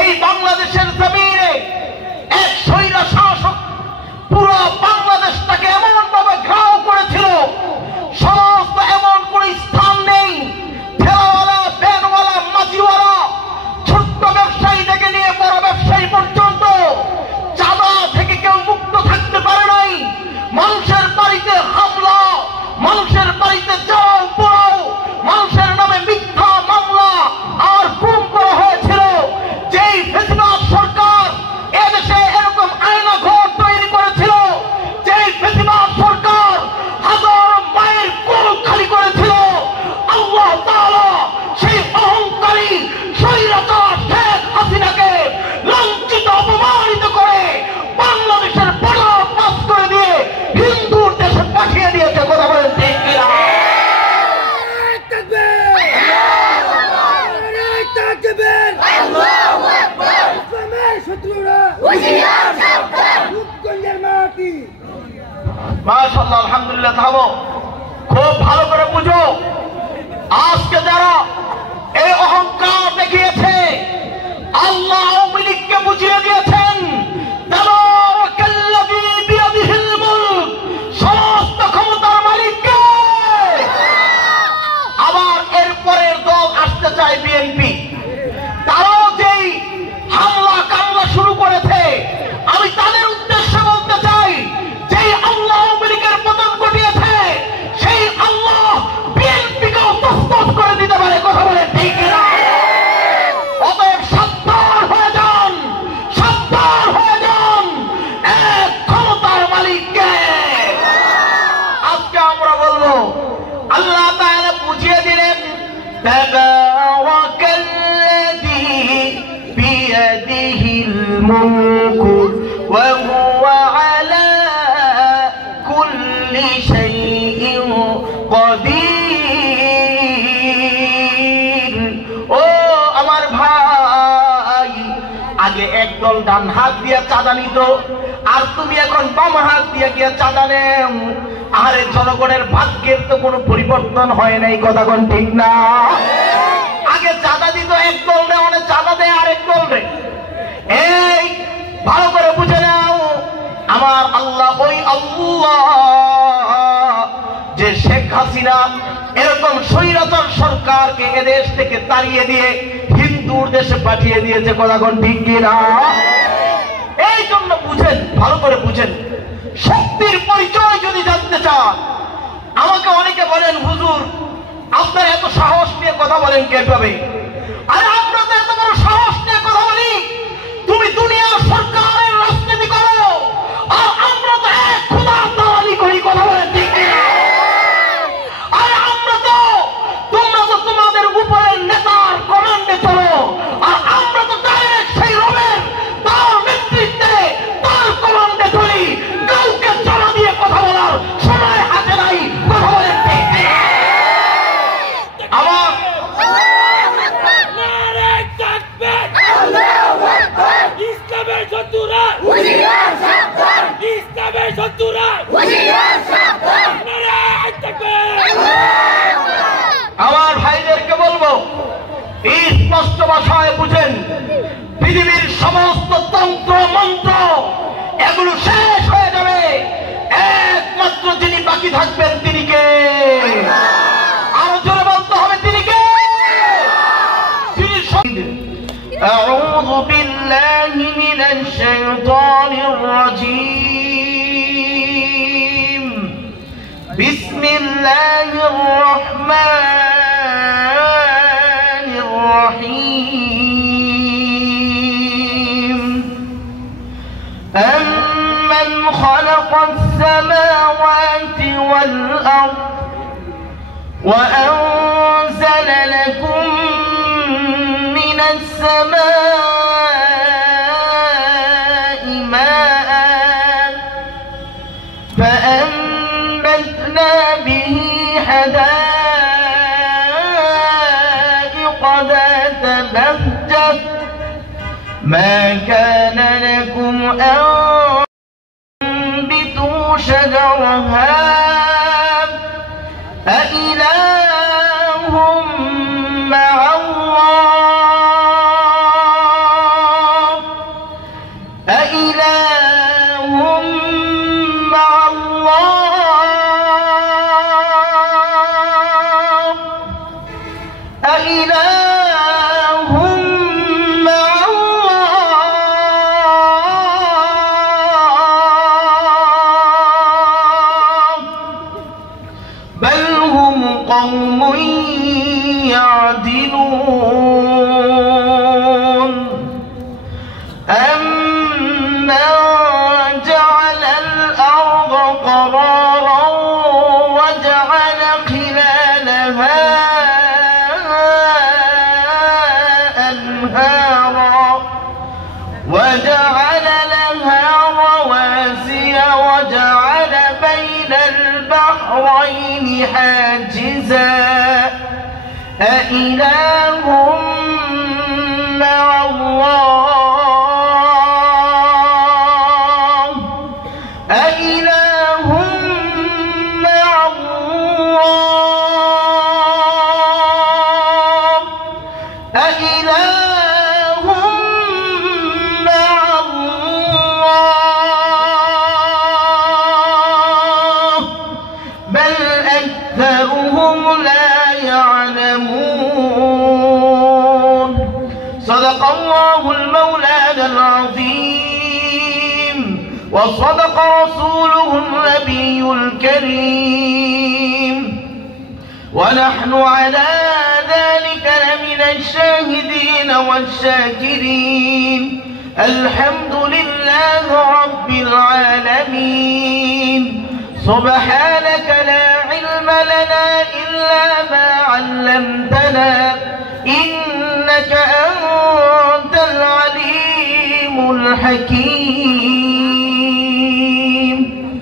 এই বাংলাদেশের জমিনে এক স্বৈরা শাসক পুরো বাংলাদেশটাকে এমন ভাবে ঘাও করেছিল, সমস্ত এমন কোন স্থান নেই, ঠেলাওয়ালা, ভ্যানওয়ালা, মাঝিওয়ালা, ছোট্ট ব্যবসায়ী থেকে নিয়ে বড় ব্যবসায়ী পর্যন্ত চাঁদা থেকে কেউ মুক্ত থাকতে পারে নাই। মানুষের বাড়িতে হামলা, মানুষের বাড়িতে যাও পোড়াও, মানুষের নামে মিথ্যা মামলা আর গুম করা হয়েছিল। যেই ফেসিবাদ সরকার এদেশে এরকম আয়না ঘর তৈরি করেছিল, যেই ফেসিবাদ সরকার হাজার মায়ের কোল খালি করেছিল, আল্লাহ তাআলা সেই অহংকারী স্বৈরাচার শেখ হাসিনাকে লাঞ্ছিত অপমানিত করে বাংলাদেশের বর্ডার পাস করে দিয়ে হিন্দুর দেশে পাঠিয়ে দিয়েছে। কথা বলেন ঠিক কিনা? মাশাআল্লাহ, আলহামদুলিল্লাহ। থামো, খুব ভালো করে বুঝো, আজকে যারা এই অহংকার দেখিয়েছে, আল্লাহ আওয়ামী লীগকে বুঝিয়ে দিয়েছেন তাবারাকাল্লাযী বিয়াদিহিল মুলক, সমস্ত ক্ষমতার মালিক কে। আবার এরপরের দল আসতে চায় বিএনপি, তারাও যেই হামলা কামলা শুরু করেছে, আমি তাদের উদ্দেশ্যে বলতে চাই, যেই আল্লাহ আওয়ামী লীগের পতন ঘটিয়েছে সেই আল্লাহ বিএনপিকেও তসনস করে দিতে পারে। কথা বলে ঠিক কিনা? অতএব সাবধান হয়ে যান, সাবধান হয়ে যান, এক ক্ষমতার মালিককে। আজকে আমরা বলবো, আল্লাহ তাআলা বুঝিয়ে দিলেন তাবারাকাল্লাযী বিয়াদিহিল মুলকু ওয়া হুয়া আলা কুল্লি শাইইন কাদির। ও আমার ভাই, আগে একদল ডান হাত দিয়ে চাঁদা নিত, আর তুমি এখন বাম হাত দিয়ে গিয়ে চাঁদা নেও। আরে জনগণের ভাগ্যের তো কোনো পরিবর্তন হয় নাই। কথা কোন ঠিক না? আগে চাঁদা দিত এক দল, রে অনেক চাঁদা দেয় আরেক দল রে। এই ভালো করে বুঝে নাও, আমার আল্লাহ ওই আল্লাহ যে শেখ হাসিনা এরকম স্বৈরাচার সরকারকে এদেশ থেকে তাড়িয়ে দিয়ে হিন্দুর দেশে পাঠিয়ে দিয়েছে। কথা কোন ঠিক কিনা? এই জন্য বুঝেন, ভালো করে বুঝেন, শক্তির পরিচয় যদি জানতে চান, আমাকে অনেকে বলেন, হুজুর আপনার এত সাহস নিয়ে কথা বলেন কিভাবে? আরে আমরা তো এত বড় সাহস নিয়ে কথা বলি, তুমি দুনিয়ার সরকারের রাজনীতি করো, আর আমরা তো এক খোদার দালালি করি। কথা বলেন ঠিক কিনা? আরে আমরা তো, তোমরা তো তোমাদের উপরের নেতার কমান্ডে চলো, আর আমরা তো ডাইরেক্ট সেই রবের তার নেতৃত্বে তার কমান্ডে চলি। কাউকে চলা দিয়ে কথা বলার সময় হাতে নাই। কথা বলেন ঠিক কিনা? আমার ইসলামের শত্রুরা, ইসলামের শত্রুরা, আমার ভাইদেরকে বলবো, স্পষ্ট ভাষায় বুঝেন, পৃথিবীর সমস্ত তন্ত্র মন্ত্র এগুলো শেষ হয়ে যাবে, একমাত্র যিনি বাকি থাকবেন তিনি কে? আরো জোরে বলতে হবে, তিনি কে? আউযু বিল্লাহি মিনাশ শাইতানির রাজীম। বিসমিল্লাহির রাহমানির রাহিম। أَمَّنْ خَلَقَ السَّمَاوَاتِ وَالْأَرْضَ وَأَنزَلَ لَكُم مِّنَ السَّمَاءِ مَاءً فَأَنبَتْنَا بِهِ حَدَائِقَ ذَاتَ بَهْجَةٍ مَا كَانَ لَكُمْ أَن تُنبِتُوا شَجَرَهَا أَإِلَٰهٌ مَّعَ اللَّهِ أنهارا وجعل لها رواسي وجعل بين البحرين حاجزا أإله مع الله أإله مع الله أإله مع الله بل أكثرهم لا يعلمون صدق الله المولانا العظيم وصدق رسوله النبي الكريم ونحن على ذلك لمن الشاهدين والشاكرين الحمد لله رب العالمين سبحانك لا علم لنا إلا ما علمتنا إنك أنت العليم الحكيم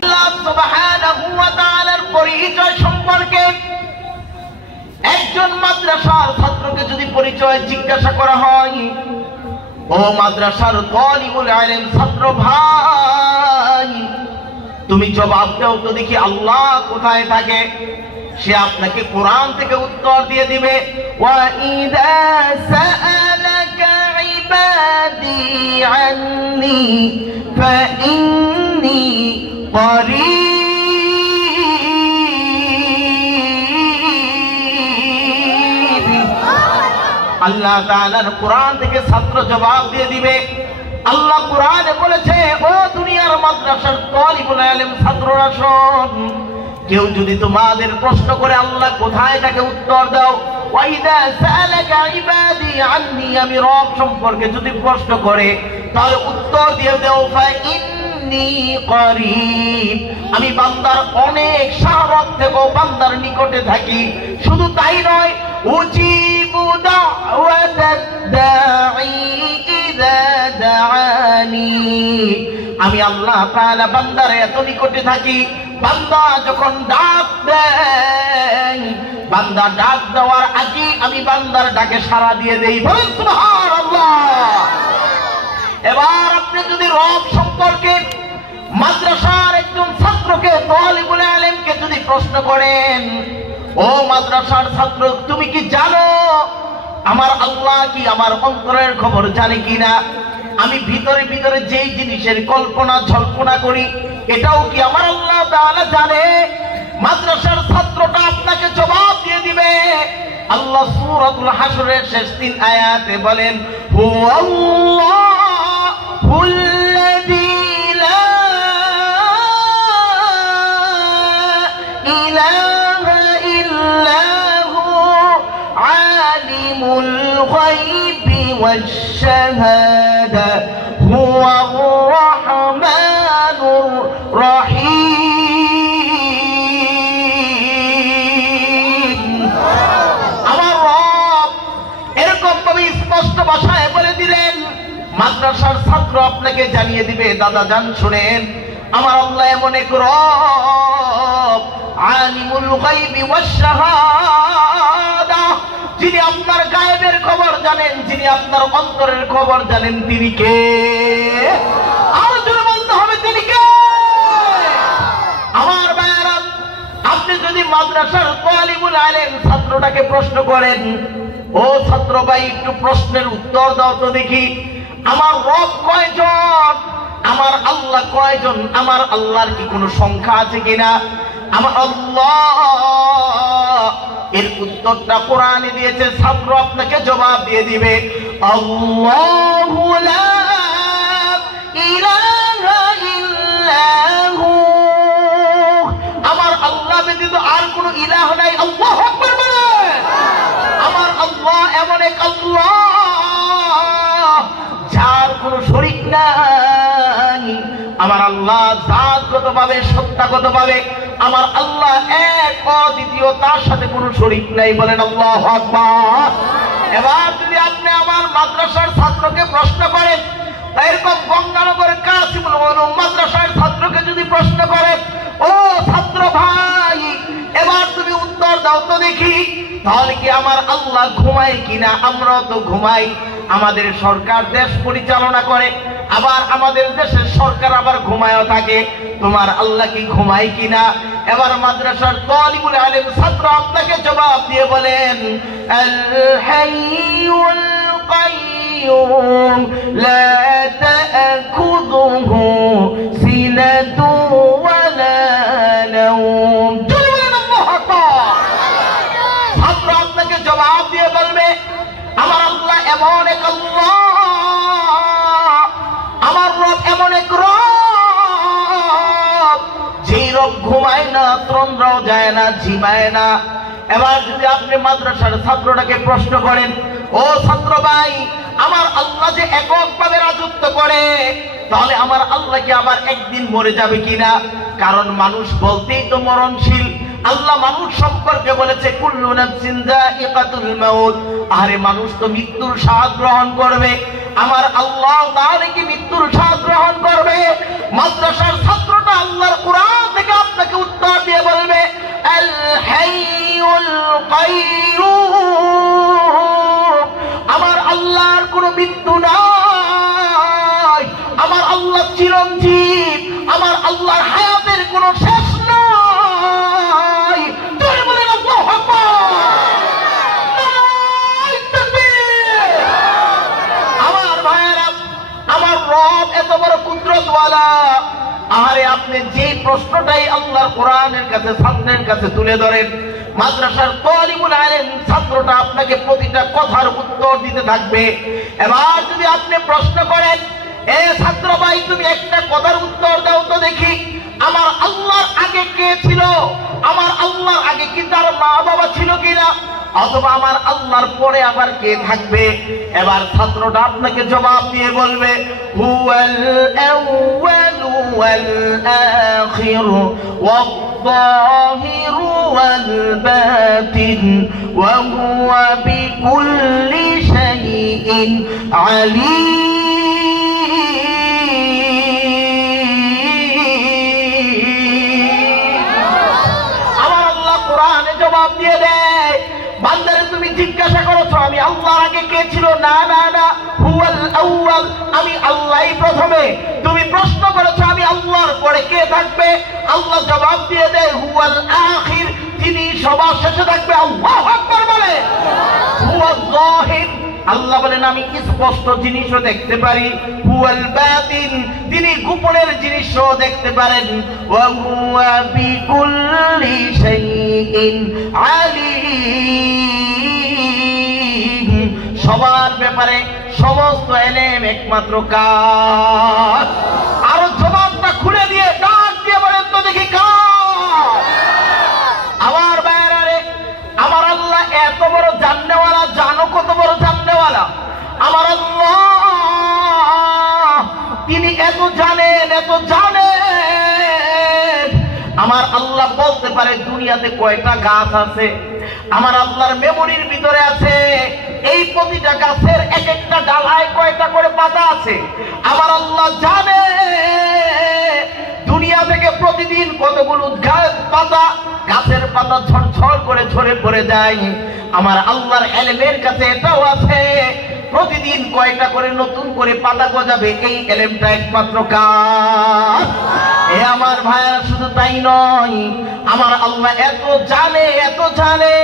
الله سبحانه وتعالى পরিচয় সম্পর্কে একজন মাদ্রাসার ছাত্রকে যদি পরিচয় জিজ্ঞাসা করা হয়, ও মাদ্রাসার তালিবুল ইলম ছাত্র ভাই, তুমি জবাব দাও তো দেখি আল্লাহ কোথায় থাকে। সে আপনাকে কোরআন থেকে উত্তর দিয়ে দিবে, ওয়া ইযা সাআলাকা ইবাদি আন্নী ফাইন্নী করিব। আল্লাহ তাআলার কোরআন থেকে ছাত্র জবাব দিয়ে দিবে। আল্লাহ কোরআনে বলেছে, ও দুনিয়ার মাদ্রাসার তালিবুল ইলম ছাত্ররা শোন, কেউ যদি তোমাদের প্রশ্ন করে আল্লাহ কোথায় তাকে উত্তর দাও। ওয়া ইযা সাআলাকা ইবাদি আন্নী, আমি রব সম্পর্কে যদি প্রশ্ন করে তাহলে উত্তর দিয়ে দাও ফাইন্নী করিব, আমি বান্দার অনেক সামর্থ্য থেকেও বান্দার নিকটে থাকি। শুধু তাই নয়, উজিবু দাওয়াতাদ দাঈ ইযা দাআনি, আমি আল্লাহ তাআলা বান্দার এত নিকটে থাকি, বান্দা যখন ডাক দেয়, বান্দা ডাক দেওয়ার আগে আমি বান্দার ডাকে সাড়া দিয়ে দেই। বলেন সুবহানাল্লাহ। এবার আপনি যদি রব সম্পর্কে মাদ্রাসার একজন ছাত্রকে তালিবুল ইলমকে যদি প্রশ্ন করেন, ও মাদ্রাসার ছাত্র, তুমি কি জানো আমার আল্লাহ কি আমার অন্তরের খবর জানে কিনা? আমি ভিতরে ভিতরে যেই জিনিসের কল্পনা জল্পনা করি এটাও কি আমার আল্লাহ তাআলা জানে? মাদ্রাসার ছাত্রটা আপনাকে জবাব দিয়ে দিবে। আল্লাহ সূরাতুল হাশরের শেষ 3 আয়াতে বলেন, হুয়াল্লাহুল্লাযী লা ইলাহা ইল্লা হু আলিমুল গায়বি ওয়াশ শাহাদা হুয়ার রাহমানুর রহিম। আমার রব এরকম ভাবে স্পষ্ট ভাষায় বলে দিলেন। মাদ্রাসার ছাত্র আপনাকে জানিয়ে দিবে, দাদা জান শুনেন, আমার আল্লাহ এমন এক রব, আলিমুল গায়বি ওয়াশ শাহাদা, যিনি আপনার গায়েবের খবর জানেন, যিনি আপনার অন্তরের খবর জানেন। তিনি কে? আর জোরে বলতে হবে, তিনি কে? আমার ভাইয়েরা, আপনি যদি মাদ্রাসার তালিবুল ইলম ছাত্রটাকে প্রশ্ন করেন, ও ছাত্র ভাই একটু প্রশ্নের উত্তর দাও তো দেখি, আমার রব কয়জন, আমার আল্লাহ কয়জন, আমার আল্লাহর কি কোনো সংখ্যা আছে কিনা? আমার আল্লাহ এর উত্তরটা কোরআনে দিয়েছে। ছাত্র আপনাকে জবাব দিয়ে দিবে, আল্লাহু লা ইলাহা ইল্লা হু, আমার আল্লাহ ব্যতীত আর কোনো ইলাহ নাই। আল্লাহু আকবার বলেন। আমার আল্লাহ এমন এক আল্লাহ যার কোনো শরীক নাই। আমার আল্লাহ জাতগতভাবে সত্তাগতভাবে আমার আল্লাহ এক অদ্বিতীয়, তার সাথে কোনো শরীক নাই। বলেন আল্লাহু আকবার। এবার যদি আপনি আমার মাদ্রাসা দাও তো দেখি, তাহলে কি আমার আল্লাহ ঘুমায় কিনা? আমরাও তো ঘুমাই। আমাদের সরকার দেশ পরিচালনা করে, আবার আমাদের দেশের সরকার আবার ঘুমায়ও থাকে। তোমার আল্লাহ কি ঘুমায় কিনা? এবার মাদ্রাসার তালিবুল ইলম ছাত্র আপনাকে জবাব দিয়ে বলেন, আল হাইয়ুল কাইয়ুম লা তা'খুযুহু সিনাতু ওয়ালা নাওম। ছাত্র আপনাকে জবাব দিয়ে বলবে, আমার আল্লাহ এমন এক আল্লাহ, আমার রব এমন এক রব, যেই রব ঘুমায় না, তন্দ্রাও যায় না, ঝিমায় না। এবার যদি আপনি মাদ্রাসার ছাত্রটাকে প্রশ্ন করেন, ও ছাত্র ভাই, আমার আল্লাহ যে এককভাবে রাজত্ব করে, তাহলে আমার আল্লাহ কি আবার একদিন মরে যাবে কিনা? কারণ মানুষ বলতেই তো মরণশীল। আল্লাহ মানুষ সম্পর্কে বলেছে, কুল্লু নাফসিন যায়িকাতুল মাউত। আরে মানুষ তো মৃত্যুর স্বাদ গ্রহণ করবে। আমার আল্লাহ তাহলে কি মৃত্যুর স্বাদ গ্রহণ করবে? মাদ্রাসার ছাত্রটা আল্লাহর কোরআন থেকে আপনাকে উত্তর দিয়ে বলবে, আল হাইয়ুল কাইয়ুম, আমার আল্লাহর কোনো মৃত্যু নাই, আমার আল্লাহ চিরঞ্জীব, আমার আল্লাহর হায়াতের কোনো শেষ নাই। তুমি বলেন আল্লাহু আকবার। আমার ভাইয়েরা, আমার রব এত বড় কুদরতওয়ালা। আরে আপনি যে প্রশ্নটাই আল্লাহর কোরআনের কাছে, ছাত্রের কাছে তুলে ধরেন, মাদ্রাসার তালিবুল ইলম ছাত্রটা আপনাকে প্রতিটা কথার উত্তর দিতে থাকবে। এবার যদি আপনি প্রশ্ন করেন, এ ছাত্র ভাই, তুমি একটা কথার উত্তর দাও তো দেখি, আমার আল্লাহর আগে কে ছিল? আমার আল্লাহর আগে কি তার মা বাবা ছিল কিনা? অথবা আমার আল্লাহর পরে আবার কে থাকবে? এবার ছাত্রটা আপনাকে জবাব দিয়ে বলবে, হুয়াল আউয়ালু ওয়াল আখিরু ওয়াল যাহিরু ওয়াল বাতিন ওয়া হুয়া বিকুল্লি শাইইন আলীম। আমার আল্লাহ কোরআনে জবাব দিয়ে দেয়, বান্দারে তুমি জিজ্ঞাসা করেছো আমি আল্লাহর আগে কে ছিল? না না না, হুয়াল আউয়াল, আমি আল্লাহই প্রথমে। তুমি প্রশ্ন করেছো আমি আল্লাহর পরে কে থাকবে? আল্লাহ জবাব দিয়ে দেয়, হুয়াল আখির, তিনি সবার শেষে থাকবে। আল্লাহু আকবার বলে। হুয়াল যাহির, আল্লাহ বলেন আমি স্পষ্ট জিনিসও দেখতে পারি। হুয়াল বাতিন, তিনি গোপনের জিনিসও দেখতে পারেন। ওয়া হুয়া বিকুল্লি শাইইন আলীম, সবার ব্যাপারে সমস্ত এলেম একমাত্র কার? আরো জবাবটা খুলে দিয়ে ডাক দিয়ে বলেন তো দেখি কার? আমার বাইরে, আমার আল্লাহ এত বড় জাননেওয়ালা, জানো কত বড় জাননেওয়ালা? আমার আল্লাহ তিনি এত জানেন, এত জানেন। আমার আল্লাহ বলতে পারে দুনিয়াতে কয়টা গাছ আছে। আমার আল্লাহর মেমোরির ভিতরে আছে এই প্রতিটা গাছের এক একটা ডালায় কয়টা করে পাতা আছে। আমার আল্লাহ জানে দুনিয়া থেকে প্রতিদিন কতগুলো পাতা, গাছের পাতা ঝরঝর করে ঝরে পড়ে যায়। আমার আল্লাহর ইলমের কাছে এটাও আছে প্রতিদিন কয়টা করে নতুন করে পাতা গজাবে। এই ইলমটা একমাত্র কার? এ আমার ভাইরা, শুধু তাই নয়, আমার আল্লাহ এত জানে, এত জানে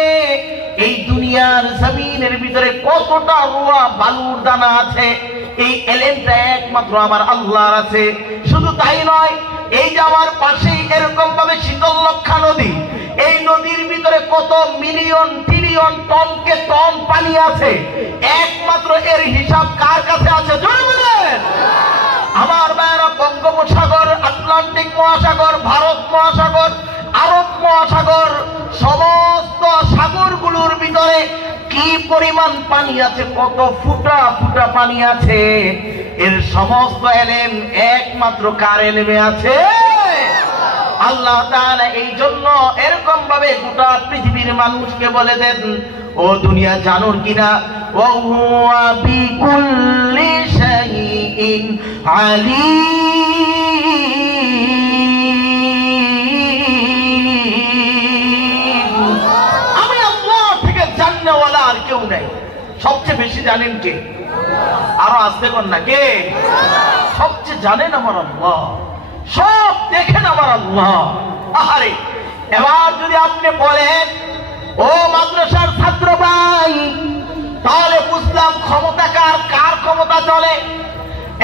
এই দুনিয়ার জমিনের ভিতরে কতটা রুয়া বালুর দানা আছে। এই ইলমটা একমাত্র আমার আল্লাহর আছে। শুধু তাই নয়, এই যে আমার পাশেই এরকম ভাবে শীতলক্ষা নদী, এই নদীর ভিতরে কত মিলিয়ন ট্রিলিয়ন টনকে টন পানি আছে, একমাত্র এর হিসাব কার কাছে আছে? জোরে বলেন। আমার ভাইরা, বঙ্গোপসাগর, আটলান্টিক মহাসাগর, ভারত মহাসাগর, আরব মহাসাগর, সমস্ত সাগরগুলোর ভিতরে কি পরিমাণ পানি আছে, কত ফুটা ফুটা পানি আছে, এর সমস্ত ইলম একমাত্র কার ইলমে আছে? আল্লাহ তাআলা। এই জন্য এরকম ভাবে গোটা পৃথিবীর মানুষকে বলে দেন, ও দুনিয়া জানো কিনা, ওয়া হুয়া বিকুল্লি শাইইন আলীম। সবচেয়ে বেশি জানেন কে? আরো আসতে কর না, কে সবচেয়ে জানেন? আমার আল্লাহ। সব দেখেন আমার আল্লাহ। আরে এবার যদি আপনি বলেন ও মাদ্রাসার ছাত্র ভাই, তাহলে বুঝলাম ক্ষমতা কার, কার ক্ষমতা চলে।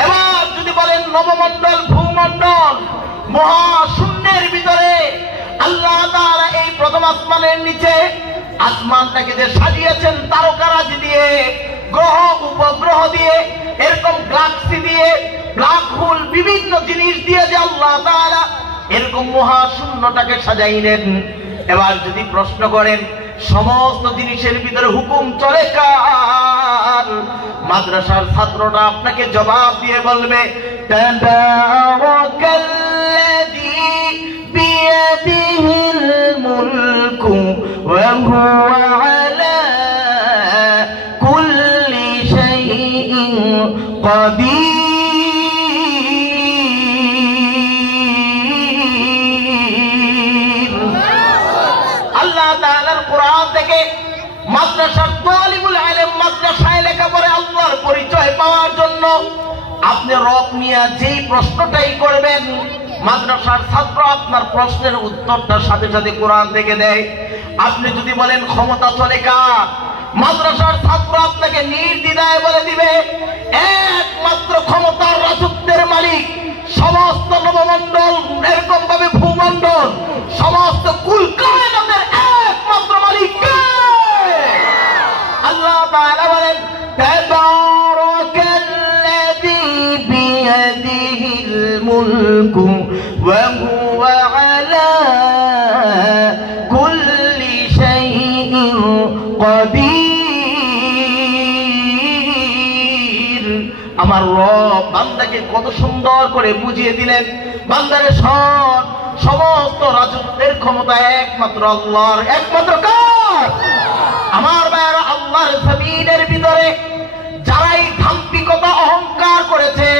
এবার যদি বলেন নবমণ্ডল, ভূমণ্ডল, মহাশূন্যের ভিতরে আল্লাহ তাআলা এই প্রথম আসমানের নিচে আসমানটাকে যে সাজিয়েছেন তারকারাজি দিয়ে, গ্রহ উপগ্রহ দিয়ে, এরকম গ্যালাক্সি দিয়ে, ব্ল্যাক হোল, বিভিন্ন জিনিস দিয়ে যে আল্লাহ তাআলা এরকম মহাশূন্যটাকে সাজাইলেন। এবার যদি প্রশ্ন করেন সমস্ত জিনিসের ভিতরে হুকুম চলে কার, মাদ্রাসার ছাত্ররা আপনাকে জবাব দিয়ে বলবে তাবারাকাল্লাযী বিয়াদিহিল মুলকু ওয়া হুয়া আলা কুল্লি শাইইন কাদির। কোরআন থেকে মাদ্রাসার তালিবুল ইলম মাদ্রাসায় লেখাপড়া আল্লাহর পরিচয় পাওয়ার জন্য আপনি রব নিয়ে যেই প্রশ্নটাই করবেন, মাদ্রাসার ছাত্র আপনার প্রশ্নের উত্তরটা সাথে সাথে কোরআন থেকে দেয়। আপনি যদি বলেন ক্ষমতা চলে কার, মাদ্রাসার ছাত্র আপনাকে নির্দ্বিধায় বলে দিবে একমাত্র ক্ষমতার রাজত্বের মালিক সমস্ত নবমণ্ডল, এরকম ভাবে ভূমণ্ডল, সমস্ত কুল কায়নাতের একমাত্র মালিক কে? আল্লাহ তাআলা বলেন তাবারাকাল্লাযী বিয়াদিহিল মুলকু ওয়া হুয়া আলা কুল্লি শাইইন কাদির। আমার রব বান্দাকে কত সুন্দর করে বুঝিয়ে দিলেন, বান্দারে সব সমস্ত রাজত্বের ক্ষমতা একমাত্র আল্লাহর। একমাত্র কার? আমার ভাইরা, আল্লাহর জমিনের ভিতরে যারাই ধাম্পিকতা অহংকার করেছে,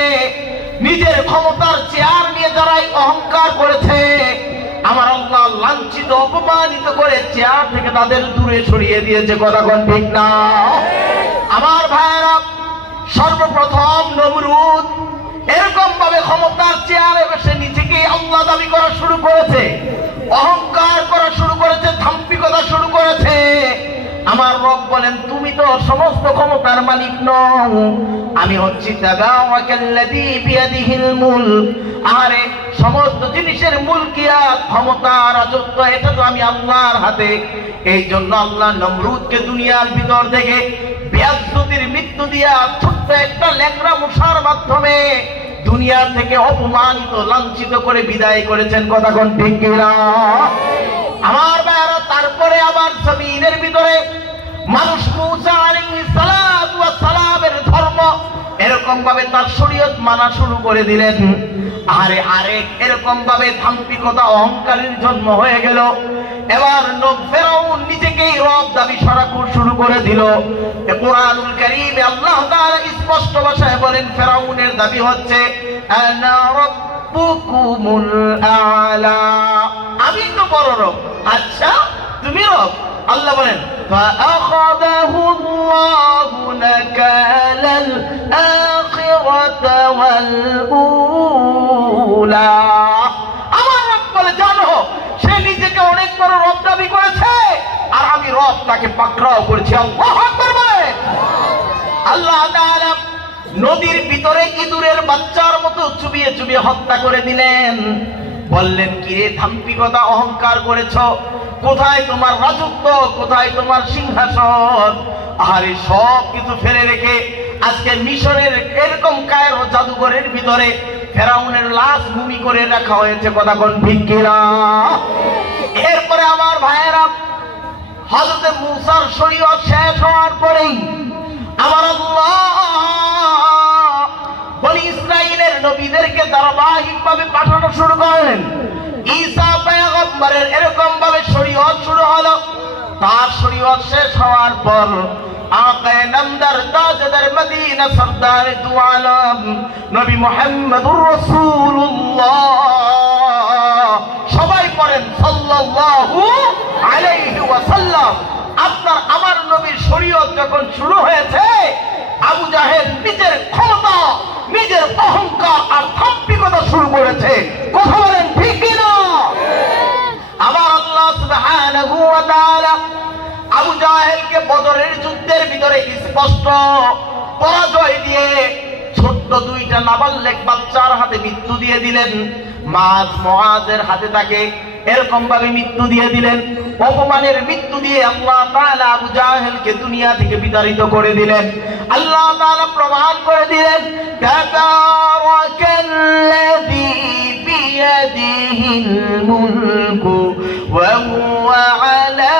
নিজের ক্ষমতার চেয়ার নিয়ে যারাই অহংকার করেছে, আমার আল্লাহ লাঞ্ছিত অপমানিত করে চেয়ার থেকে তাদের দূরে সরিয়ে দিয়েছে। কথা কোন ঠিক না? আমার ভাইরা, সর্বপ্রথম নমরুদ এরকম ভাবে ক্ষমতার চেয়ারে বসে নিজেকে আল্লাহ দাবি করা শুরু করেছে, অহংকার করা শুরু করেছে, ধাম্পিকতা শুরু করেছে। আমার রব বলেন তুমি তো সমস্ত ক্ষমতার মালিক নও, আমি হচ্ছি তাবারাকাল্লাযী বিয়াদিহিল মুলক। আরে সমস্ত জিনিসের মুলকিয়াত, ক্ষমতা, রাজত্ব এটা তো আমি আল্লাহর হাতে। এই জন্য আল্লাহ নমরুদকে দুনিয়ার ভিতর থেকে বেয়াজ্জতির মৃত্যু দিয়া ছোট্ট একটা ল্যাংড়া মশার মাধ্যমে দুনিয়া থেকে অপমানিত লাঞ্ছিত করে বিদায় করেছেন। কথা কোন ঠিক কিনা? আমার ভাইরা, তারপরে আবার জমিনের ভিতরে মানুষ মুসা আলাইহিস সালাতু ওয়াস সালামের ধর্ম এরকম ভাবে তার শরীয়ত মানা শুরু করে দিলেন। আরে আরেক এরকম ভাবে ধাম্পিকতা অহংকারের জন্ম হয়ে গেল। এবার ফেরাউন নিজেকেই রব দাবি শুরু করে দিল। কোরআনুল কারীমে আল্লাহ তাআলা স্পষ্ট ভাষায় বলেন ফেরাউনের দাবি হচ্ছে আনা রাব্বুকুমুল আ'লা, আমি তো বড় রব। আচ্ছা তুমি রব? আল্লাহ বলেন ফাআখাযাহু আল্লাহু নাকালাল আখিরাতা ওয়াল উলা। আমার রব বলে জানো সে নিজেকে অনেক বড় রব দাবি করেছে, আর আমি রব তাকে পাকড়াও করেছি। আল্লাহু আকবার বলেন। আল্লাহ তাআলা নদীর ভিতরে ইঁদুরের বাচ্চার মতো চুবিয়ে চুবিয়ে হত্যা করে দিলেন। বললেন কি রে ধাম্পিকতা অহংকার করেছ, কোথায় তোমার রাজত্ব, কোথায় তোমার সিংহাসন? আরে সব কিছু ফেলে রেখে আজকে মিশরের এরকম কায়রো জাদুঘরের ভিতরে ফেরাউনের লাশ ভূমি করে রাখা হয়েছে। কথা কোন ঠিক কিনা? এরপরে আমার ভাইয়েরা, হযরত মুসার শরীয়ত শেষ হওয়ার পরেই আমার আল্লাহ বনি ইসরাইলের নবীদেরকে ধারাবাহিকভাবে পাঠানো শুরু করেন। ঈসা পয়গম্বরের এরকম ভাবে শরীয়ত শুরু হলো। তার শরীয়ত শেষ হওয়ার পর আকায়ে নামদার তাজদার মদিনা সরদার দু আলম নবী মুহাম্মদুর রাসূলুল্লাহ, সবাই পড়েন সাল্লাল্লাহু আলাইহি ওয়াসাল্লাম। আপনার আমার নবীর শরীয়ত যখন শুরু হয়েছে, আবু জাহেল নিজের ক্ষমতা, নিজের অহংকার আর ধাম্পিকতা শুরু করেছে। কথা বলেন ঠিক কিনা? আমার আল্লাহ সুবহানাহু ওয়া তাআলা আবু জাহেলকে বদরের যুদ্ধের ভিতরে স্পষ্ট পরাজয় দিয়ে ছোট্ট দুইটা নাবালক বাচ্চার হাতে মৃত্যু দিয়ে দিলেন। মুআযের হাতে তাকে এরকম ভাবে মৃত্যু দিয়ে দিলেন, অপমানের মৃত্যু দিয়ে আল্লাহ তাআলা আবু জাহেলকে দুনিয়া থেকে বিতাড়িত করে দিলেন। আল্লাহ তাআলা প্রমাণ করে দিলেন, তাবারাকাল্লাযী বিয়াদিহিল মুলকু ওয়া হুয়া আলা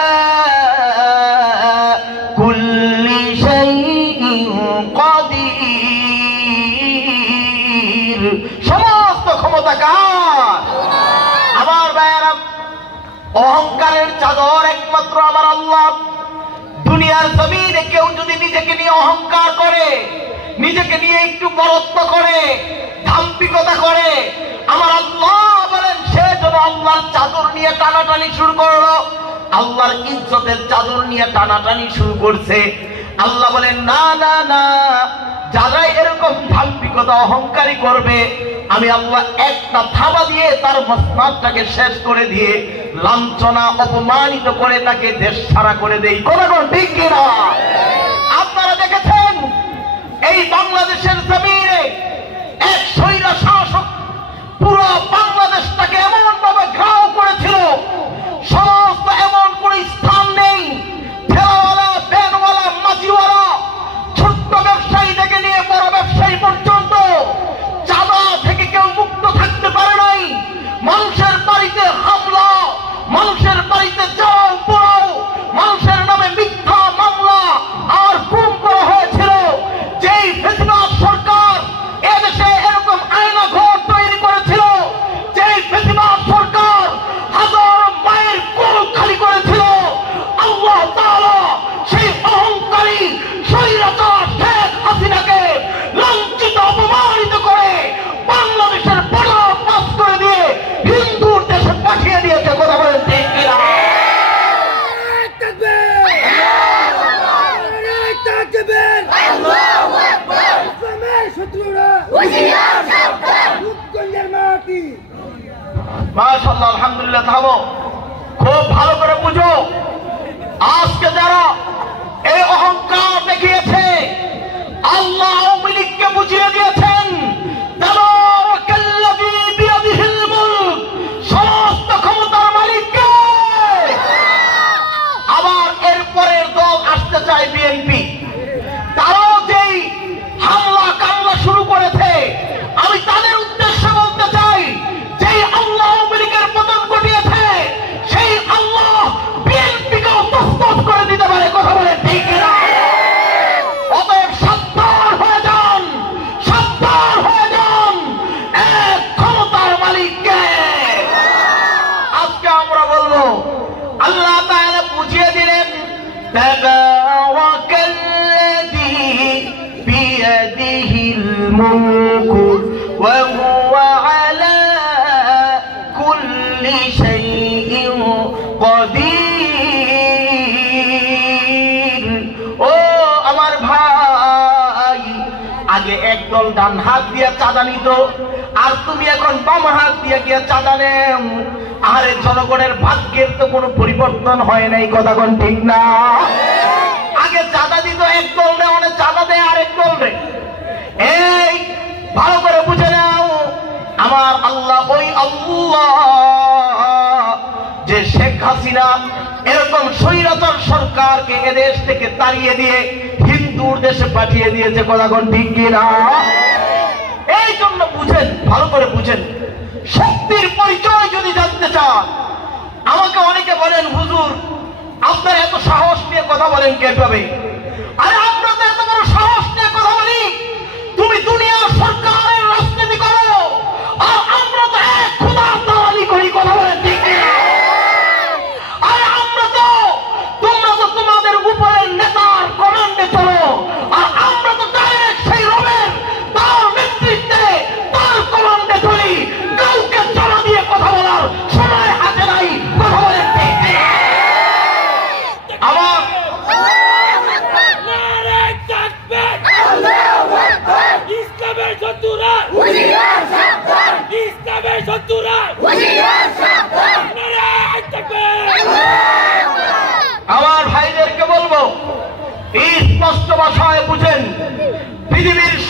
কুল্লি শাইইন কাদির। সমস্ত ক্ষমতা কার? আমার ভাইয়েরা, অহংকারের চাদর একমাত্র আমার আল্লাহ। দুনিয়ার জমিনে কেউ যদি নিজেকে নিয়ে অহংকার করে, নিজেকে নিয়ে একটু বরত্ব করে, ধাম্পিকতা করে, আমার আল্লাহ বলেন সে যেন আল্লাহর চাদর নিয়ে টানাটানি শুরু করলো, আল্লাহর ইজ্জতের চাদর নিয়ে টানাটানি শুরু করছে। আল্লাহ বলেন না না না, যারা এরকম ধাম্পিকতা অহংকারী করবে, আমি আল্লাহ একটা থাবা দিয়ে তার মসনদটাকে শেষ করে দিয়ে লাঞ্ছনা অপমানিত করে তাকে দেশ ছাড়া করে দেই। কোন ঠিক কিনা? আপনারা দেখেছেন এই বাংলাদেশের জমিনে এক স্বৈরা শাসক পুরো বাংলাদেশটাকে এমন ভাবে ঘাও করেছিল, সমস্ত এমন কোন স্থান নেই, ঠেলাওয়ালা, ভ্যানওয়ালা, মাঝিওয়ালা, ছোট্ট ব্যবসায়ী থেকে নিয়ে বড় ব্যবসায়ী পর্যন্ত চাঁদা থেকে কেউ মুক্ত থাকতে পারে নাই। মানুষের বাড়িতে হামলা, মানুষের বাড়িতে যাও পোড়াও, মানুষের নামে মিথ্যা মামলা আর গুম করা হয়েছিল। যেই ফেসিবাদ সরকার এদেশে এরকম আয়না ঘর তৈরি করেছিল, যেই ফেসিবাদ সরকার হাজার মায়ের কোল খালি করেছিল, আল্লাহ তাআলা সেই অহংকারী স্বৈরাচার শেখ হাসিনাকে লাঞ্ছিত অপমানিত করে বাংলাদেশের বর্ডার পাস করে দিয়ে হিন্দুর দেশে পাঠিয়ে দিয়েছে। কথা বলেন ঠিক কিনা? মাশাআল্লাহ, আলহামদুলিল্লাহ। থামো, খুব ভালো করে বুঝো, আজকে যারা এই অহংকার দেখিয়েছে, আল্লাহ আওয়ামী লীগকে বুঝিয়ে দিয়েছেন, তাবারাকাল্লাযী বিয়াদিহিল মুলক, সমস্ত ক্ষমতার মালিক কে? আবার এরপরের দল আসতে চায় বিএনপি। তারাও যেই হামলা কামলা শুরু করেছে, আমি তাদের উদ্দেশ্যে বলতে চাই, যেই আল্লাহ আওয়ামী লীগের পতন ঘটিয়েছে, সেই আল্লাহ বিএনপিকেও তসনস করে দিতে পারে। কথা বলে ঠিক কিনা? অতএব সাবধান হয়ে যান, সাবধান হয়ে যান, এক ক্ষমতার মালিককে। আজকে আমরা বলবো, আল্লাহ তাআলা বুঝিয়ে দিলেন, তাবারাকাল্লাযী বিয়াদিহিল মুলকু ওয়া হুয়া আলা কুল্লি শাইইন কাদির। ও আমার ভাই, আগে একদল ডান হাত দিয়ে চাঁদা নিত, আর তুমি এখন বাম হাত দিয়ে গিয়ে চাঁদা নেও। আরে জনগণের ভাগ্যের তো কোনো পরিবর্তন হয় নাই। কথা কোন ঠিক না? আগে চাঁদা দিত এক দল, রে চাঁদা দেয় আরেক দল রে। এই ভালো করে বুঝে নাও, আমার আল্লাহ ওই আল্লাহ যে শেখ হাসিনা এরকম স্বৈরাচার সরকারকে এদেশ থেকে তাড়িয়ে দিয়ে হিন্দুর দেশে পাঠিয়ে দিয়েছে। কথা কোন ঠিক কিনা? এই জন্য বুঝেন, ভালো করে বুঝেন, শক্তির পরিচয় যদি জানতে চান, আমাকে অনেকে বলেন, হুজুর আপনার এত সাহস নিয়ে কথা বলেন কিভাবে? আরে আমরা তো এত বড় সাহস নিয়ে কথা বলি, তুমি দুনিয়ার সরকারের রাজনীতি করো, আর আমরা তো এক খোদার দালালি করি। কথা বলেন ঠিক কিনা? আরে আমরা তো, তোমরা তো তোমাদের উপরের নেতার কমান্ডে চলো, আর আমরা তো ডাইরেক্ট সেই রবের তার নেতৃত্বে তার কমান্ডে চলি। কাউকে চলা দিয়ে কথা বলার সময় হাতে নাই। কথা বলেন ঠিক কিনা? আমার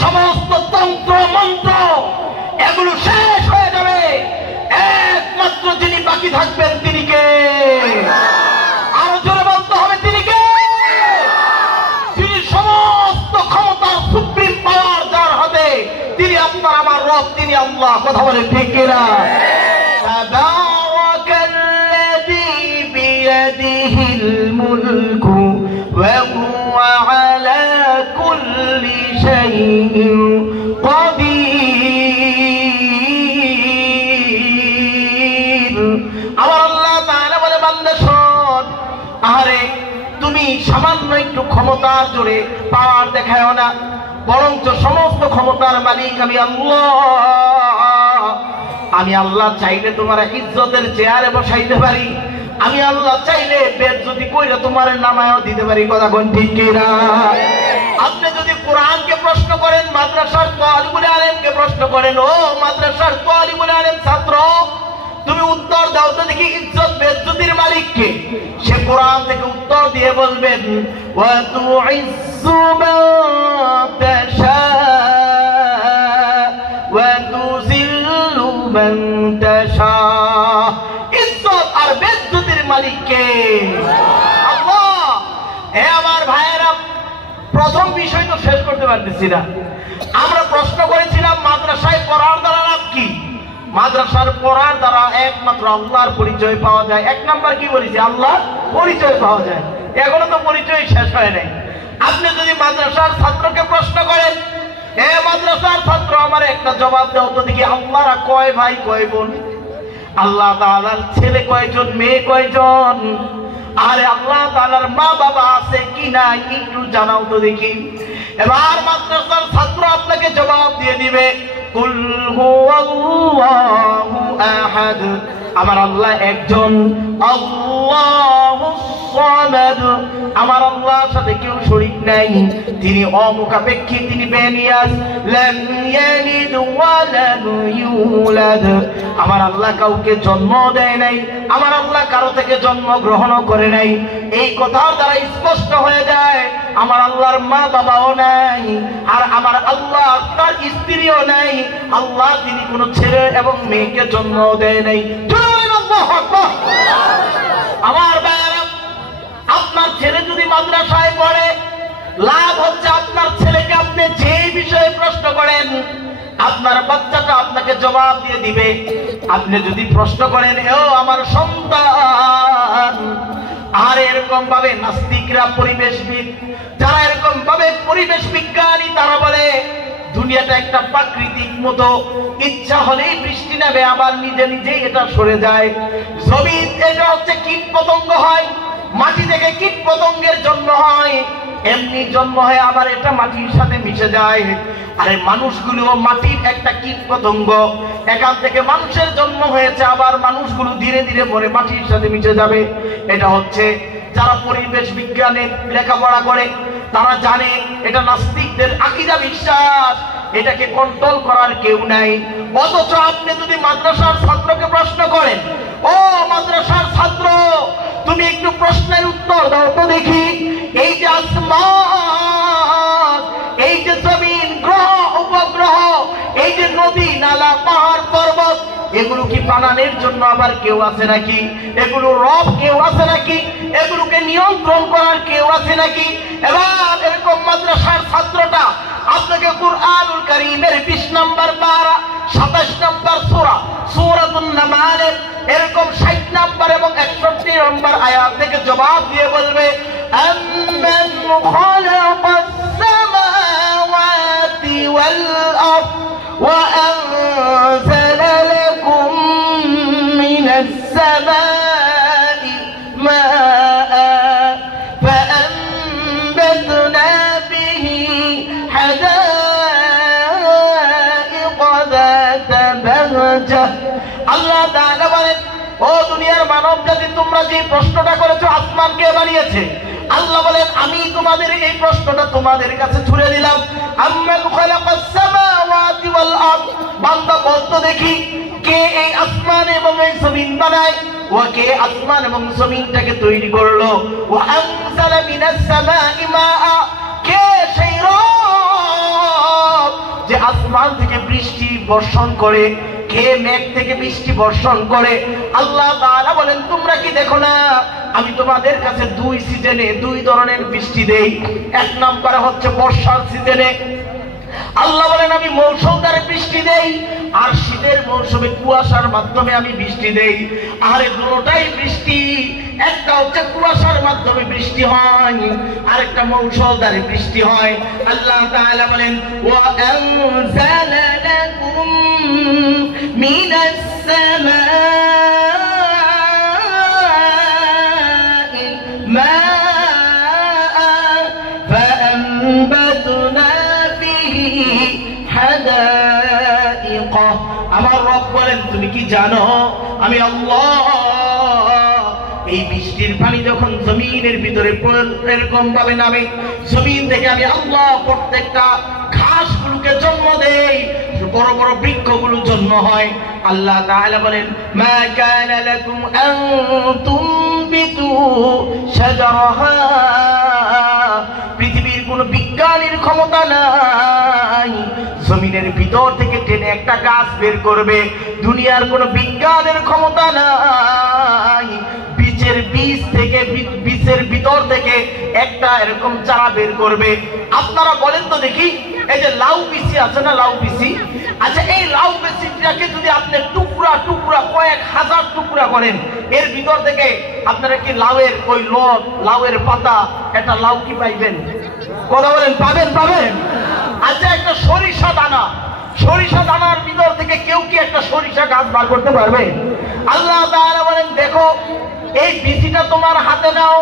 সমস্ত তন্ত্র মন্ত্র এগুলো শেষ হয়ে যাবে। একমাত্র যিনি বাকি থাকবেন তিনি কে? আরো জোরে বলতে হবে, তিনি কে? তিনি সমস্ত ক্ষমতার সুপ্রিম পাওয়ার যার হাতে, তিনি আপনার আমার রব, তিনি আল্লাহ। কথা বলে ঠিক কিনা? তাবারাকাল্লাযী বিয়াদিহিল মুলকু ওয়া হুয়া আলা কুল্লি শাইইন কাদির। আমার আল্লাহ তাআলা বলে, বান্দা শোন, আরে তুমি সামান্য একটু ক্ষমতার জোরে পাওয়ার দেখায়ও না, বরঞ্চ সমস্ত ক্ষমতার মালিক আমি আল্লাহ। আমি আল্লাহ চাইলে তোমার ইজ্জতের চেয়ারে বসাইতে পারি, আমি আল্লাহ চাইলে বেজ্জতি কইরা তোমার নামায়ও দিতে পারি। কথা কোন ঠিক কিনা? আপনি যদি কোরআনকে প্রশ্ন করেন, মাদ্রাসার তালিবুল আলেমকে প্রশ্ন করেন, ও মাদ্রাসার তালিবুল আলেম ছাত্র, তুমি উত্তর দাও তো দেখি ইজ্জত বেজ্জতির মালিক কে? সে কোরআন থেকে উত্তর দিয়ে বলবেন, ওয়া তুইজ্জু মান তাশা ওয়া তুযিল্লু মান তাশা। ইজ্জত আর বেজ্জতির মালিক কে? আল্লাহ। হে আমার ভাইয়েরা, প্রথম বিষয় তো শেষ করতে পারতেছি না। আমরা প্রশ্ন করেছিলাম মাদ্রাসায় পড়ার দ্বারা লাভ কি? মাদ্রাসার পড়ার দ্বারা একমাত্র আল্লাহর পরিচয় পাওয়া যায়। এক নাম্বার কি বলেছি? আল্লাহর পরিচয় পাওয়া যায়। এখনো তো পরিচয় শেষ হয় নাই। আপনি যদি মাদ্রাসার ছাত্রকে প্রশ্ন করেন, এ মাদ্রাসার ছাত্র, আমার একটা জবাব দাও তো দেখি, আল্লাহরা কয় ভাই কয় বোন? আল্লাহ তাআলার ছেলে কয়জন, মেয়ে কয়জন? আরে আল্লাহ তাআলার মা বাবা আছে কি নাই একটু জানাও তো দেখি। এবার মাদ্রাসার ছাত্র আপনাকে জবাব দিয়ে দিবে, কুল হুয়াল্লাহু আহাদ। আমার আল্লাহ একজন, আল্লাহুস সামাদ। আমার আল্লাহর সাথে কেউ শরীক নাই, তিনি অমুখাপেক্ষী, তিনি বেনিয়াস। লাম ইয়ালিদ ওয়া লাম ইউলাদ। আমার আল্লাহ কাউকে জন্ম দেয় নাই, আমার আল্লাহ কারো থেকে জন্ম গ্রহণ করে নাই। এই কথার দ্বারা স্পষ্ট হয়ে যায় আমার আল্লাহর মা বাবাও নাই, আর আমার আল্লাহ তার স্ত্রীও নাই। আল্লাহ তিনি কোনো ছেলে এবং মেয়েকে জন্ম দেয় নাই। আমার ভাইয়েরা, আপনার ছেলে যদি মাদ্রাসায় পড়ে, লাভ হচ্ছে আপনার ছেলেকে আপনি যে বিষয়ে প্রশ্ন করেন, আপনার বাচ্চাটা আপনাকে জবাব দিয়ে দিবে। আপনি যদি প্রশ্ন করেন, ও আমার সন্তান, আর এরকম ভাবে নাস্তিকরা, পরিবেশবিদ যারা এরকম ভাবে পরিবেশ বিজ্ঞানী, তারা বলে দুনিয়াটা একটা প্রাকৃতিক মতো, ইচ্ছা হলেই বৃষ্টি নামে, আবার নিজে নিজেই এটা সরে যায়। জমিন এটা হচ্ছে কীট পতঙ্গ হয়, মাটি থেকে কীট পতঙ্গের জন্ম হয়, এমনি জন্ম হয়, আবার এটা মাটির সাথে মিশে যায়। আরে মানুষগুলো মাটির একটা কীট পতঙ্গ, এখান থেকে মানুষের জন্ম হয়েছে, আবার মানুষগুলো ধীরে ধীরে পরে মাটির সাথে মিশে যাবে। এটা হচ্ছে যারা পরিবেশ বিজ্ঞানে লেখাপড়া করে তারা জানে এটা নাস্তিকদের আকীদা বিশ্বাস, এটাকে কন্ট্রোল করার কেউ নাই। অথচ আপনি যদি মাদ্রাসার ছাত্রকে প্রশ্ন করেন, ও মাদ্রাসার ছাত্র, তুমি একটু প্রশ্নের উত্তর দাও তো দেখি, এই যে আসমান, এই যে জমিন, গ্রহ উপগ্রহ, এই যে নদী নালা, পাহাড় পর্বত, এগুলো কি বানানোর জন্য আবার কেউ আছে নাকি? এগুলো রব কেউ আছে নাকি? এগুলোকে নিয়ন্ত্রণ করার কেউ আছে নাকি? এবার এরকম মাদ্রাসার ছাত্রটা আপনাকে কুরআনুল কারীমের 20 নম্বর পারা, 27 নম্বর সূরা, সূরাতুন নামালের এরকম 60 নম্বর এবং 61 নম্বর আয়াত থেকে জবাব দিয়ে বলবে, আম্মান খালাকাস সামাওয়াতি ওয়াল আরদ ওয়া আনজালা লাকুম মিনাস সামাই মাআ ফাআনবাতনা বিহি হাদাইক যাতা বাহজাহ। আল্লাহ তাআলা বলেন, ও দুনিয়ার মানব জাতি, তোমরা যে প্রশ্নটা করেছো আসমান কে বানিয়েছে, আল্লাহ বলেন আমি তোমাদের এই প্রশ্নটা তোমাদের কাছে ছুড়ে দিলাম। আম্মান খালাকাস সামাওয়াতি ওয়াল আরদ, বান্দা বলতো দেখি কে এই আসমান এবং এই জমিন বানায়, ওয়া কে আসমান এবং জমিনটাকে তৈরি করলো, ওয়া আনজালা মিনাস সামাই মাআ, কে সেই রব আসমান থেকে বৃষ্টি বর্ষণ করে, কে মেঘ থেকে বৃষ্টি বর্ষণ করে। আল্লাহ তাআলা বলেন তোমরা কি দেখো না আমি তোমাদের কাছে দুই সিজনে দুই ধরনের বৃষ্টি দেই। এক নম্বরে হচ্ছে বর্ষার সিজনে আল্লাহ বলেন আমি মৌসুমদারে বৃষ্টি দেই, আর শীতের মৌসুমে কুয়াশার মাধ্যমে আমি বৃষ্টি দেই। আরে দুটোটাই বৃষ্টি, একটা হচ্ছে কুয়াশার মাধ্যমে বৃষ্টি হয়, আরেকটা মৌসুমদারে বৃষ্টি হয়। আল্লাহ তাআলা বলেন ওয়া আনজালা লাকুম মিনাস সামাই মাআন ফাআনবাতনা আমার রব বলেন তুমি কি জানো আমি আল্লাহ এই বৃষ্টির পানি যখন জমিনের ভিতরে এরকম ভাবে নামে, জমিন থেকে আমি আল্লাহ প্রত্যেকটা ঘাসগুলোকে জন্ম দেই, বড় বড় বৃক্ষগুলো জন্ম হয়। আল্লাহ তাআলা বলেন মা কানা লাকুম আন তুমবিতু শাজারাহা, পৃথিবীর কোন বিজ্ঞানীর ক্ষমতা নাই জমিনের ভিতর থেকে টেনে একটা গাছ বের করবে। দুনিয়ার কোন বিজ্ঞানের ক্ষমতা নাই বীজের ভিতর থেকে একটা এরকম চারা বের করবে। আপনারা বলেন তো দেখি, এই যে লাউ বিচি আছে না, লাউ বিচি, আচ্ছা এই লাউ বিচিটাকে যদি আপনি টুকরা টুকরা কয়েক হাজার টুকরা করেন, এর ভিতর থেকে আপনারা কি লাউয়ের ওই লাউয়ের পাতা একটা লাউ কি পাইবেন? কথা বলেন, পাবেন? আচ্ছা একটা সরিষা দানার ভিতর থেকে কেউ কি একটা সরিষা গাছ বার করতে পারবে? আল্লাহ তাআলা বলেন দেখো এই বিচিটা তোমার হাতে নাও,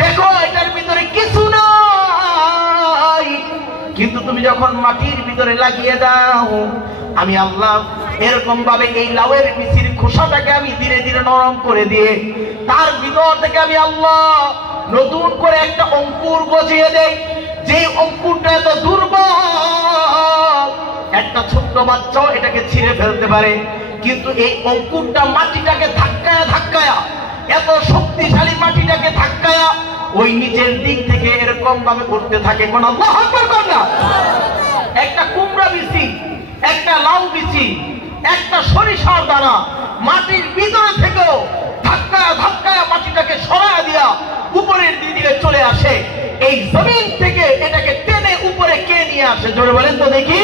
দেখো এটার ভিতরে কিছু নাই, কিন্তু তুমি যখন মাটির ভিতরে লাগিয়ে দাও আমি আল্লাহ এরকম ভাবে এই লাউয়ের বিচির খোসাটাকে আমি ধীরে ধীরে নরম করে দিয়ে তার ভিতর থেকে আমি আল্লাহ নতুন করে একটা অঙ্কুর গজিয়ে দেই। যে অঙ্কুরটা এত দুর্বল একটা ছোট্ট বাচ্চাও এটাকে ছিঁড়ে ফেলতে পারে, কিন্তু এই অঙ্কুরটা মাটিটাকে ধাক্কায়া এত শক্তিশালী মাটিটাকে ধাক্কায়া ওই নিচের দিক থেকে এরকম ভাবে করতে থাকে। কোন আল্লাহু আকবার কোন না? একটা কুমড়া বিচি, একটা লাউ বিচি, একটা সরিষার দানা মাটির ভিতরে থেকেও ধাক্কায়া মাটিটাকে সরায়া দিয়া উপরের দিকে চলে আসে। এই জমিন থেকে এটাকে টেনে উপরে কে নিয়ে আসে? জোরে বলেন তো দেখি।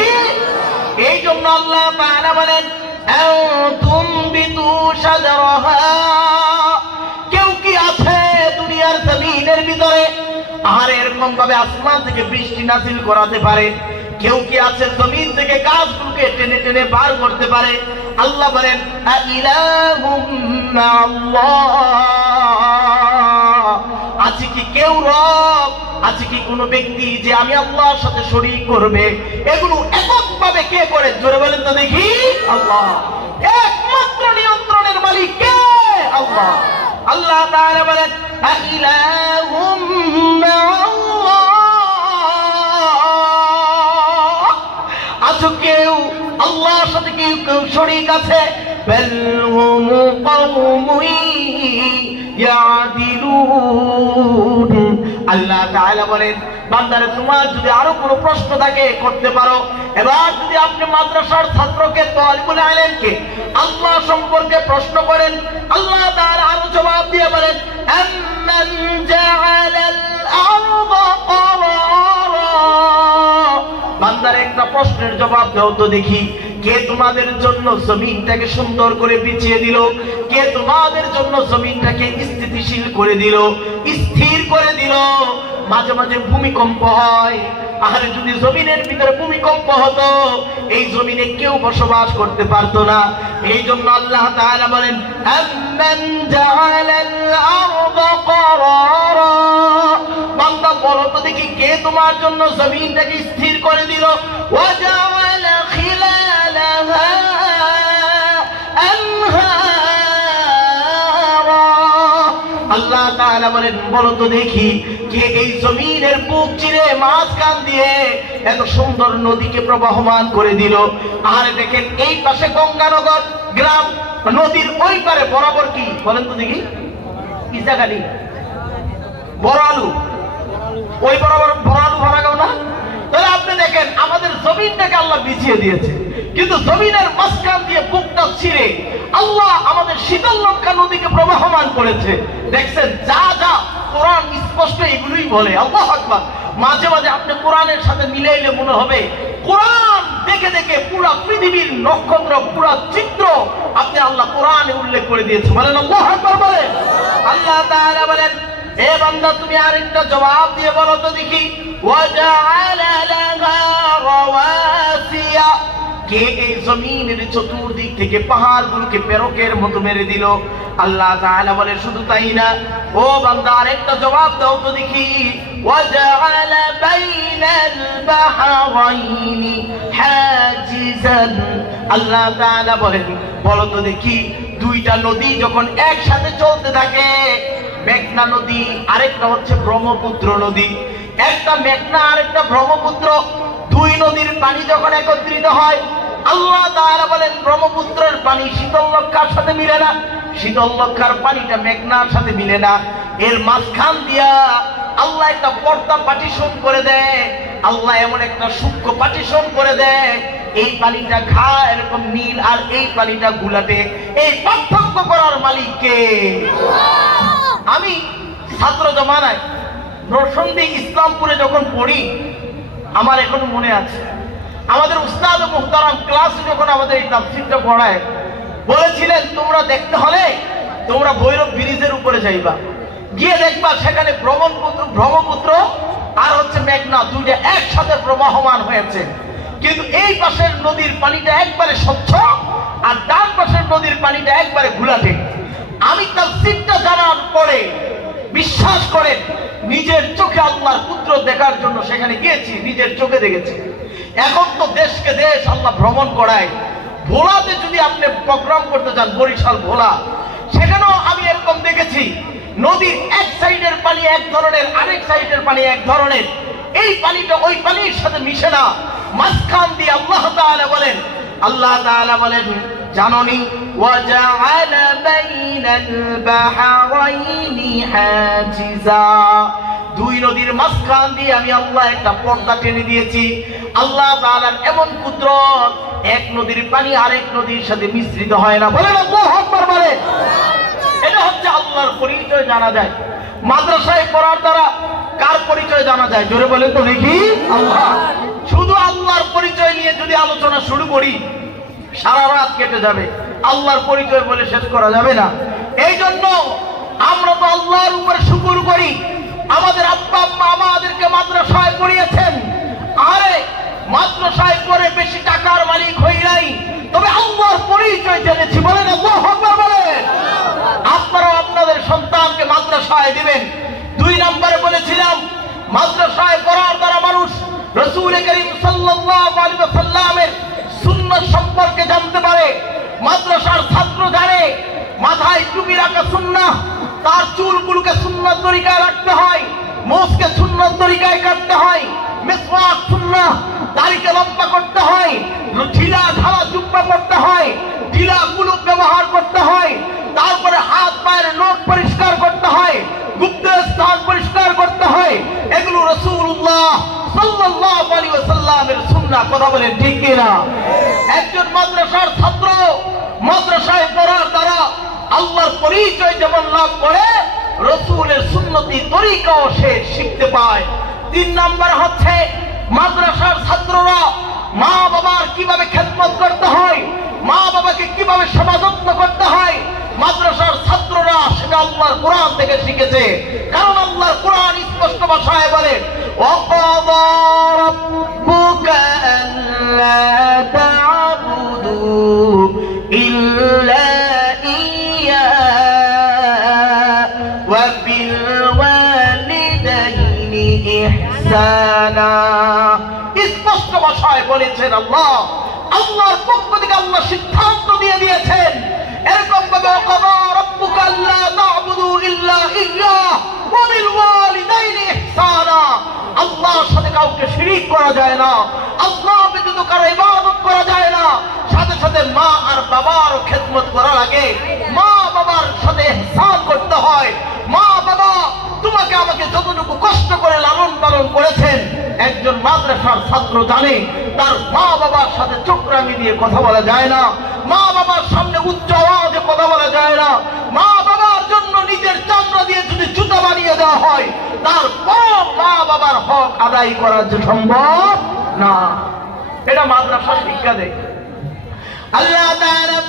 এই জন্য আল্লাহ তাআলা বলেন তুমবিতু শাজারাহা, কেউ কি আছে দুনিয়ার জমিনের ভিতরে আর এরকম ভাবে আসমান থেকে বৃষ্টি নাযিল করাতে পারে? কেউ কি আছে জমিন থেকে গাছগুলোকে টেনে টেনে বার করতে পারে? আল্লাহ বলেন আইলাহুম মাআল্লাহ, আছে কি কেউ রব, আছে কি কোনো ব্যক্তি যে আমি আল্লাহর সাথে শরীক করবে? এগুলো এককভাবে কে করে? জোরে বলেন তো দেখি। আল্লাহ। একমাত্র নিয়ন্ত্রণের মালিক কে? আল্লাহ। আল্লাহ তাআলা বলেন আইলাহুম মাআল্লাহ, আছে কেউ আল্লাহর সাথে কি কেউ শরীক আছে? বাল হুম কওমুন ইয়াদিলুন। আল্লাহ তাআলা বলেন বান্দারে তোমার যদি আরো কোনো প্রশ্ন থাকে করতে পারো। এবার যদি আপনি মাদ্রাসার ছাত্রকে তালিবুল ইলমকে আল্লাহ সম্পর্কে প্রশ্ন করেন, আল্লাহ তাআলা আরো জবাব দিয়ে বলেন আম্মান জাআলাল আরদা ক্বারারা। বান্দারে একটা প্রশ্নের জবাব দাও তো দেখি, কে তোমাদের জন্য জমিনটাকে সুন্দর করে বিছিয়ে দিল? কে তোমাদের জন্য জমিনটাকে স্থিতিশীল করে দিল, স্থির করে দিল? মাঝে মাঝে ভূমিকম্প হয়, আর যদি জমিনের ভিতরে ভূমিকম্প হতো এই জমিনে কেউ বসবাস করতে পারতো না। এই জন্য আল্লাহ তাআলা বলেন আম্মান জাআলাল আরদা ক্বারারা, বান্দা বলো তো দেখি কে তোমার জন্য জমিনটাকে স্থির করে দিল? ওয়া জাআলা খিলালাহা আনহারা, আল্লাহ তাআলা বলেন বলো তো দেখি কে এই জমিনের বুক চিরে মাঝখান দিয়ে এত সুন্দর নদীকে প্রবাহমান করে দিল? আর দেখেন এই পাশে গঙ্গানগর গ্রাম, নদীর ওই পারে বরাবর কি বলেন তো দেখি? ইজাখালি, বড় আলু, ওই বরাবর বড় আলু ভরা গাও না? তাহলে আপনি দেখেন আমাদের জমিনটাকে আল্লাহ বিছিয়ে দিয়েছে, কিন্তু জমিনের মাঝখান দিয়ে বুকটা ছিঁড়ে আল্লাহ আমাদের শীতললঙ্কা নদীকে প্রবাহমান করেছে। দেখছেন যা যা কোরআন স্পষ্ট এগুলোই বলে। আল্লাহু আকবার। মাঝে মাঝে আপনি কোরআনের সাথে মিলাইলে মনে হবে কোরআন দেখে দেখে পুরা পৃথিবীর নক্ষত্র, পুরা চিত্র আপনি আল্লাহ কোরআনে উল্লেখ করে দিয়েছে। বলেন আল্লাহু আকবার। বলেন আল্লাহ তাআলা বলেন, এ বান্দা তুমি আরেকটা জবাব দিয়ে বলো তো দেখি, ওয়াজআলা লাহা রাওয়াসিয়া, কে এই জমিনের চতুর্দিক থেকে পাহাড়গুলোকে পেরকের মতো মেরে দিল? আল্লাহ তাআলা বলে শুধু তাই না, ও বান্দা আরেকটা জবাব দাও তো দেখি, ওয়াজআলা বাইনাল বাহরাইনি হাজিজান, আল্লাহ তাআলা বলেন বলো তো দেখি দুইটা নদী যখন একসাথে চলতে থাকে, মেঘনা নদী আরেকটা হচ্ছে ব্রহ্মপুত্র নদী, একটা মেঘনা আরেকটা ব্রহ্মপুত্র, দুই নদীর পানি যখন একত্রিত হয়, আল্লাহ তাআলা বলেন ব্রহ্মপুত্রের পানি শীতললঙ্কার সাথে মিলে না, শীতললঙ্কার পানিটা মেঘনার সাথে মিলে না, এর মাঝখান দিয়া আল্লাহ একটা পর্দা পার্টিশন করে দেয়, আল্লাহ এমন একটা সূক্ষ্ম পার্টিশন করে দেয়, এই পানিটা খায় এরকম নীল আর এই পানিটা গুলাটে। এই পার্থক্য করার মালিক কে? আমি ছাত্র জমানায় নরসিংদী ইসলামপুরে যখন পড়ি, আমার এখন মনে আছে আমাদের উস্তাদ মুহতারাম ক্লাসে যখন আমাদের এই তাফসীরটা পড়ায় বলেছিলেন, তোমরা দেখতে হলে তোমরা ভৈরব ব্রিজের উপরে যাইবা, গিয়ে দেখবা সেখানে ব্রহ্মপুত্র আর হচ্ছে মেঘনা দুইটা একসাথে প্রবাহমান হয়েছে, কিন্তু এই পাশের নদীর পানিটা একবারে স্বচ্ছ আর ডান পাশের নদীর পানিটা একবারে ঘোলাটে। আমি তাফসীরটা জানার পরে বিশ্বাস করেন নিজের চোখে আল্লাহর কুদরত দেখার জন্য সেখানে গিয়েছি, নিজের চোখে দেখেছি। এখন তো দেশকে দেশ আল্লাহ ভ্রমণ করায়, ভোলাতে যদি আপনি প্রোগ্রাম করতে চান, বরিশাল ভোলা, সেখানেও আমি এরকম দেখেছি নদীর এক সাইডের পানি এক ধরনের, আরেক সাইডের পানি এক ধরনের, এই পানিটা ওই পানির সাথে মিশে না, মাঝখান দিয়ে আল্লাহ তাআলা বলেন জাননি, ওয়াজআলা বাইনাল বাহরাইনি হাজিজা, দুই নদীর মাঝখান দিয়ে আমি আল্লাহ একটা পর্দা টেনে দিয়েছি। আল্লাহ তাআলার এমন কুদরত, এক নদীর পানি আরেক নদীর সাথে মিশ্রিত হয় না। বলেন আল্লাহু আকবার। বলেন এটা হচ্ছে আল্লাহর পরিচয় জানা যায়। মাদ্রাসায় পড়ার দ্বারা কার পরিচয় জানা যায়? জোরে বলেন তো দেখি। আল্লাহ। শুধু আল্লাহর পরিচয় নিয়ে যদি আলোচনা শুরু করি সারা রাত কেটে যাবে, আল্লাহর পরিচয় বলে শেষ করা যাবে না। এই জন্য আমরা তো আল্লাহর উপরে শুকর করি, আমাদের আব্বা আম্মা আমাদেরকে মাদ্রাসায় পড়িয়েছেন, আরে মাদ্রাসায় পড়ে বেশি টাকার মালিক হই নাই, তবে আল্লাহর পরিচয় জেনেছি। বলেন আল্লাহু আকবার। বলেন আপনারাও আপনাদের সন্তানকে মাদ্রাসায় দিবেন। দুই নম্বরে বলেছিলাম মাদ্রাসায় পড়ার দ্বারা মানুষ রাসূল করিম সাল্লাল্লাহু আলাইহি ওয়াসাল্লামের সুন্নাত সম্পর্কে জানতে পারে। মাদ্রাসার ছাত্র জানে মাথায় টুপি রাখা সুন্নাহ, তার চুলগুলোকে সুন্নাত তরিকায় রাখতে হয়, মোছকে সুন্নাত তরিকায় কাটতে হয়, মিসওয়াক সুন্নাহ, দাড়িকে লম্বা করতে হয়, ঢিলা ঢালা জুব্বা পরতে হয়, ঢিলা কুলুপ ব্যবহার করতে হয়, তারপরে হাত পায়ের নখ পরিষ্কার করতে হয়, গুপ্ত স্থান পরিষ্কার করতে হয়। এগুলো রাসূলুল্লাহ সাল্লাল্লাহু আলাইহি ওয়াসাল্লামের সুন্নাহ। কথা বলেন ঠিক কি না? একজন মাদ্রাসার ছাত্র মাদ্রাসায় পড়ার দ্বারা আল্লাহর পরিচয় যেমন লাভ করে, রাসূলের সুন্নতি তরিকাও সে শিখতে পায়। তিন নম্বর হচ্ছে মাদ্রাসার ছাত্ররা মা বাবার কিভাবে খেদমত করতে হয়, মা বাবাকে কিভাবে সেবা যত্ন করতে হয়, মাদ্রাসার ছাত্ররা সেটা আল্লাহর কোরআন থেকে শিখেছে। কারণ আল্লাহর কোরআন স্পষ্ট ভাষায় বলে, ওয়াকাযা রাব্বুকা আল্লা তা'বুদু ইল্লা ইয়্যাহু ওয়া বিল ওয়ালিদাইনি ইহসানা। স্পষ্ট ভাষায় বলেছেন আল্লাহ, আল্লাহর পক্ষ থেকে আল্লাহ সিদ্ধান্ত দিয়ে দিয়েছেন এরকম ভাবে, ওয়াকাযা রাব্বুকা আল্লা তা'বুদু ইল্লা ইয়্যাহু ওয়া বিল ওয়ালিদাইনি ইহসানা। আল্লাহর সাথে কাউকে শিরিক করা যায় না, আল্লাহ ব্যতীত কারো ইবাদত করা যায় না। সাথে সাথে মা আর বাবার খেদমত করা লাগে, মা বাবার সাথে ইহসান করতে হয়। মা বাবা তোমাকে আমাকে যতটুকু কষ্ট করে লালন পালন করেছেন, একজন মাদ্রাসার ছাত্র জানে তার মা বাবার সাথে চোখরাঙি দিয়ে কথা বলা যায় না, মা বাবার সামনে উচ্চ আওয়াজে কথা বলা যায় না, মা বাবার জন্য নিজের চামড়া দিয়ে যদি জুতা বানিয়ে দেওয়া হয় তারপর মা বাবার হক আদায় করা যে সম্ভব না। এটা মাদ্রাসা শিক্ষা দেয়। আল্লাহ তাআলা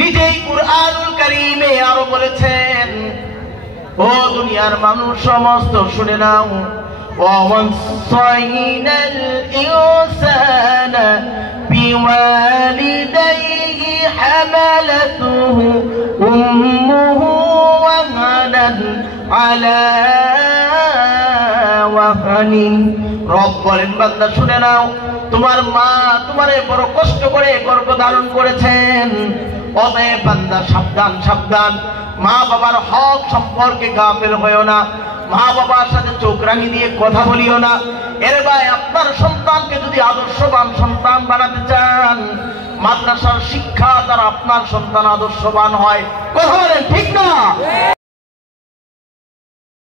নিজেই কুরআনুল কারীমে আরো বলেছেন, ও দুনিয়ার মানুষ সমস্ত শুনে নাও, وَوَصَّيْنَا الْإِنسَانَ بِوَالِدَيْهِ حَمَلَتْهُ أُمُّهُ وَهْنًا عَلَى وَهْنٍ। রব বলেন, বান্দা শুনে নাও, তোমার মা তোমারে বড় কষ্ট করে গর্ভধারণ করেছেন। অতএব বান্দা সাবধান সাবধান, মা বাবার হক সম্পর্কে গাফেল হইও না, মা বাবার সাথে চোখরাঙি দিয়ে কথা বলিও না। এর ভাই, আপনার সন্তানকে যদি আদর্শবান সন্তান বানাতে চান, মাদ্রাসার শিক্ষা দ্বারা আপনার সন্তান আদর্শবান হয়। কথা বলেন ঠিক না?